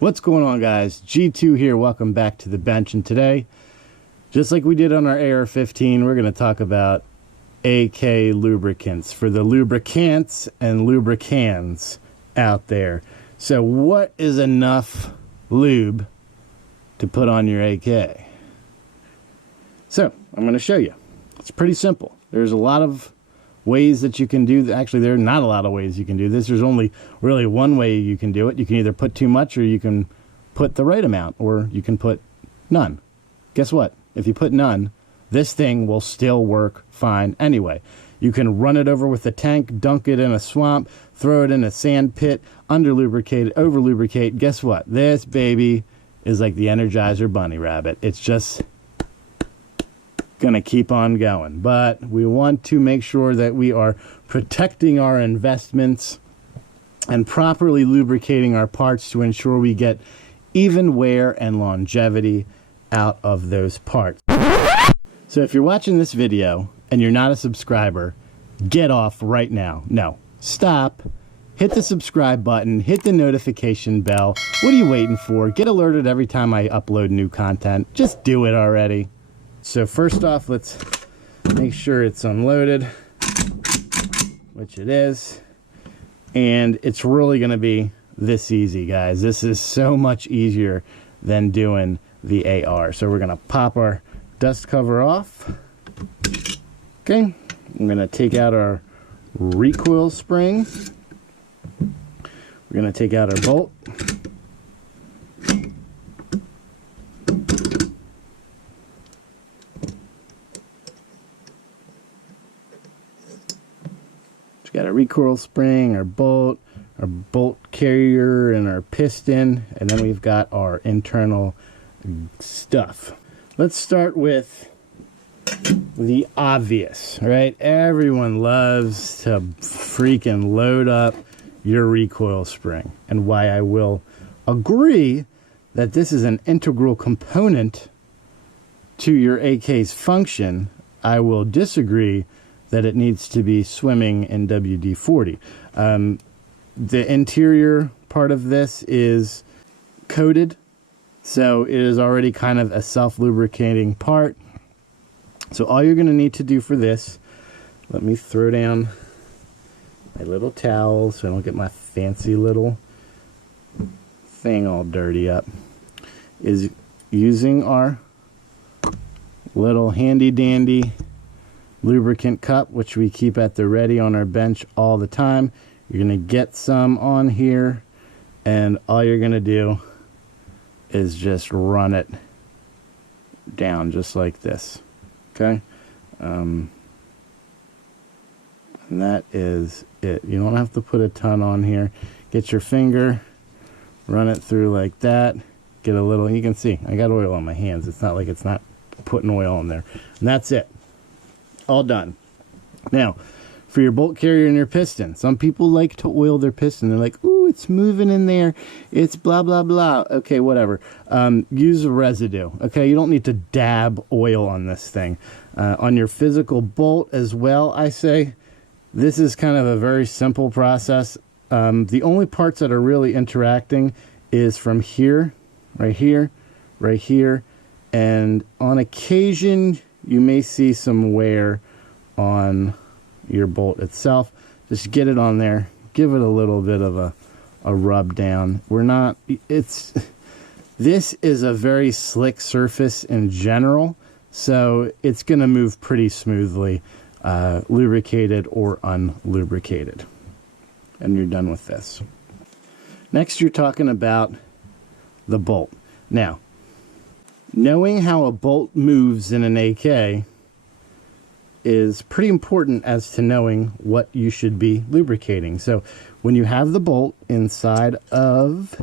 What's going on, guys? G2 here. Welcome back to the bench. And today, just like we did on our AR-15, we're going to talk about AK lubricants for the lubricants and lubricants out there. So what is enough lube to put on your AK? So I'm going to show you. It's pretty simple. There's a lot of ways that you can do that. Actually, there are not a lot of ways you can do this. There's only really one way you can do it. You can either put too much, or you can put the right amount, or you can put none. Guess what? If you put none, this thing will still work fine anyway. You can run it over with a tank, dunk it in a swamp, throw it in a sand pit, under lubricate it, over lubricate. Guess what? This baby is like the Energizer Bunny Rabbit. It's just gonna keep on going. But we want to make sure that we are protecting our investments and properly lubricating our parts to ensure we get even wear and longevity out of those parts. So if you're watching this video and you're not a subscriber, get off right now. No, stop, hit the subscribe button, hit the notification bell. What are you waiting for? Get alerted every time I upload new content. Just do it already. So first off, let's make sure it's unloaded, which it is. And it's really going to be this easy, guys. This is so much easier than doing the AR. So we're going to pop our dust cover off. Okay. I'm going to take out our recoil spring. We're going to take out our bolt. Got our recoil spring, our bolt carrier, and our piston, and then we've got our internal stuff. Let's start with the obvious, right? Everyone loves to freaking load up your recoil spring, and why I will agree that this is an integral component to your AK's function, I will disagree that it needs to be swimming in WD-40. The interior part of this is coated, so it is already kind of a self-lubricating part. So all you're going to need to do for this, let me throw down my little towel so I don't get my fancy little thing all dirty up, is using our little handy-dandy lubricant cup, which we keep at the ready on our bench all the time. You're going to get some on here, and all you're going to do is just run it down just like this. Okay? And that is it. You don't have to put a ton on here. Get your finger, run it through like that. Get a little, you can see, I got oil on my hands. It's not like it's not putting oil in there. And that's it. All done. Now, for your bolt carrier and your piston, some people like to oil their piston. They're like, ooh, it's moving in there. It's blah, blah, blah. Okay, whatever. Use a residue. Okay, you don't need to dab oil on this thing. On your physical bolt as well, I say, this is kind of a very simple process. The only parts that are really interacting is from here, right here, right here, and on occasion, you may see some wear on your bolt itself. Just get it on there, give it a little bit of a rub down. This is a very slick surface in general, so it's going to move pretty smoothly, lubricated or unlubricated. And you're done with this. Next, you're talking about the bolt. Now, knowing how a bolt moves in an AK is pretty important as to knowing what you should be lubricating. So when you have the bolt inside of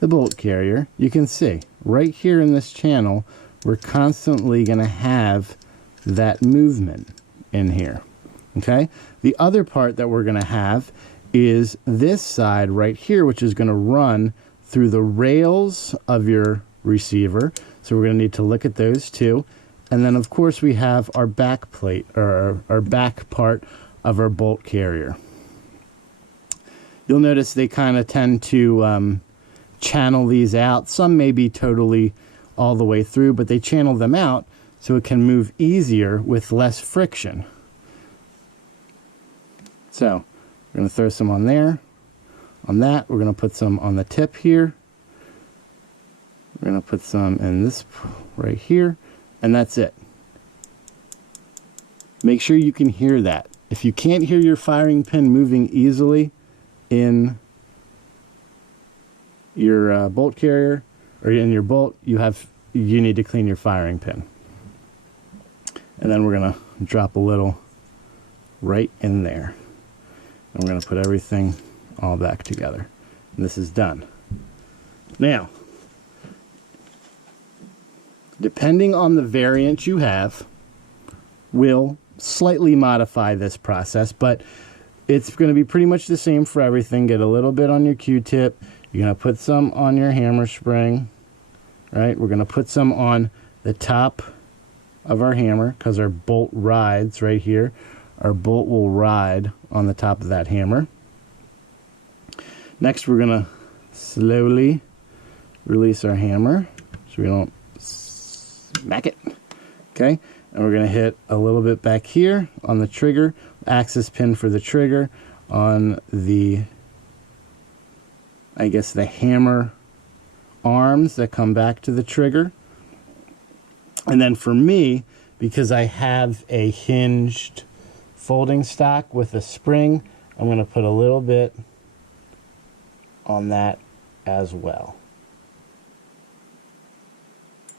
the bolt carrier, you can see right here in this channel, we're constantly going to have that movement in here. Okay? The other part that we're going to have is this side right here, which is going to run through the rails of your receiver. So we're going to need to look at those too. And then, of course, we have our back plate, or our back part of our bolt carrier. You'll notice they kind of tend to channel these out. Some may be totally all the way through, but they channel them out so it can move easier with less friction. So we're going to throw some on there. On that, we're going to put some on the tip here. We're going to put some in this right here, and that's it. Make sure you can hear that. If you can't hear your firing pin moving easily in your bolt carrier or in your bolt, you need to clean your firing pin. And then we're going to drop a little right in there. And we're going to put everything all back together. And this is done. Now, depending on the variant you have, we'll slightly modify this process, but it's going to be pretty much the same for everything. Get a little bit on your Q-tip. You're going to put some on your hammer spring, right? We're going to put some on the top of our hammer because our bolt rides right here. Our bolt will ride on the top of that hammer. Next, we're going to slowly release our hammer so we don't smack it. Okay, and we're going to hit a little bit back here on the trigger, access pin for the trigger on the, I guess, the hammer arms that come back to the trigger. And then for me, because I have a hinged folding stock with a spring, I'm going to put a little bit on that as well.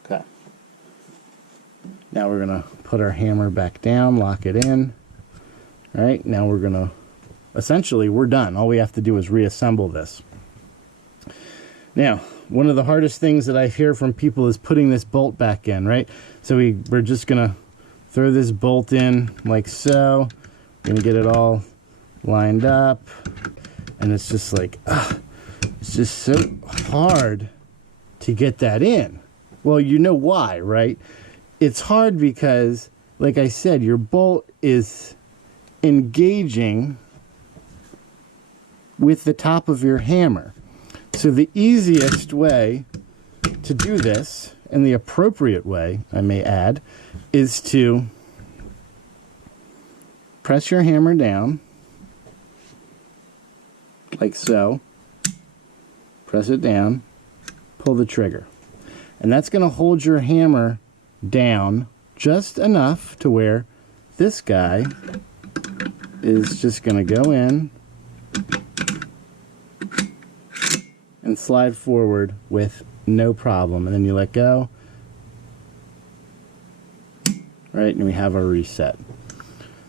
Okay. Now we're going to put our hammer back down, lock it in. All right, now we're going to, essentially, we're done. All we have to do is reassemble this. Now, one of the hardest things that I hear from people is putting this bolt back in, right? So we're just going to throw this bolt in like so. We're going to get it all lined up. And it's just like, it's just so hard to get that in. Well, you know why, right? It's hard because, like I said, your bolt is engaging with the top of your hammer. So the easiest way to do this, and the appropriate way, I may add, is to press your hammer down, like so, press it down, pull the trigger. And that's going to hold your hammer down just enough to where this guy is just going to go in and slide forward with no problem. And then you let go. Right, and we have our reset.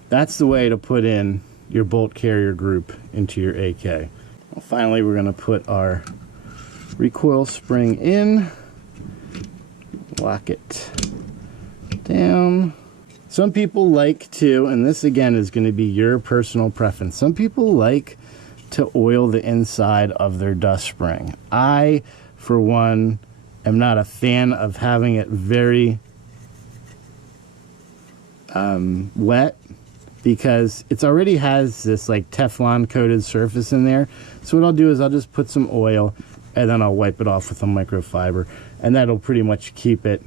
That's the way to put in your bolt carrier group into your AK. Well, finally, we're going to put our recoil spring in. Lock it down. Some people like to, and this again is going to be your personal preference, some people like to oil the inside of their dust spring. I, for one, am not a fan of having it very wet, because it already has this like Teflon coated surface in there. So what I'll do is I'll just put some oil and then I'll wipe it off with a microfiber, and that'll pretty much keep it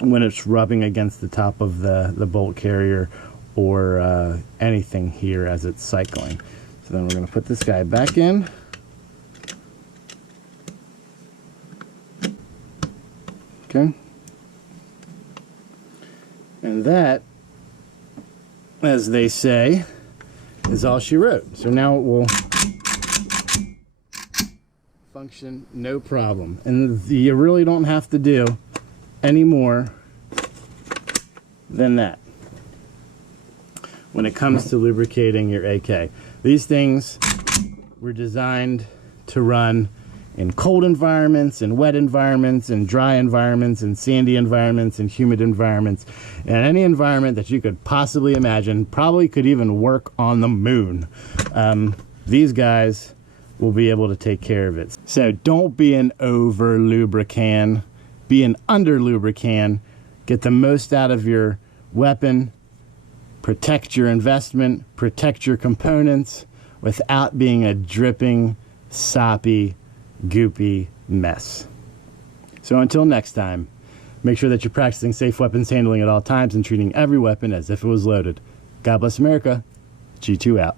when it's rubbing against the top of the bolt carrier or anything here as it's cycling. So then we're going to put this guy back in. Okay. And that, as they say, is all she wrote. So now it will function no problem. And you really don't have to do any more than that when it comes to lubricating your AK. These things were designed to run in cold environments, in wet environments, in dry environments, in sandy environments, in humid environments, and any environment that you could possibly imagine. Probably could even work on the moon. These guys will be able to take care of it. So don't be an over lubricant, be an under lubricant. Get the most out of your weapon, protect your investment, protect your components without being a dripping, soppy goopy mess. So until next time, make sure that you're practicing safe weapons handling at all times and treating every weapon as if it was loaded. God bless America. G2 out.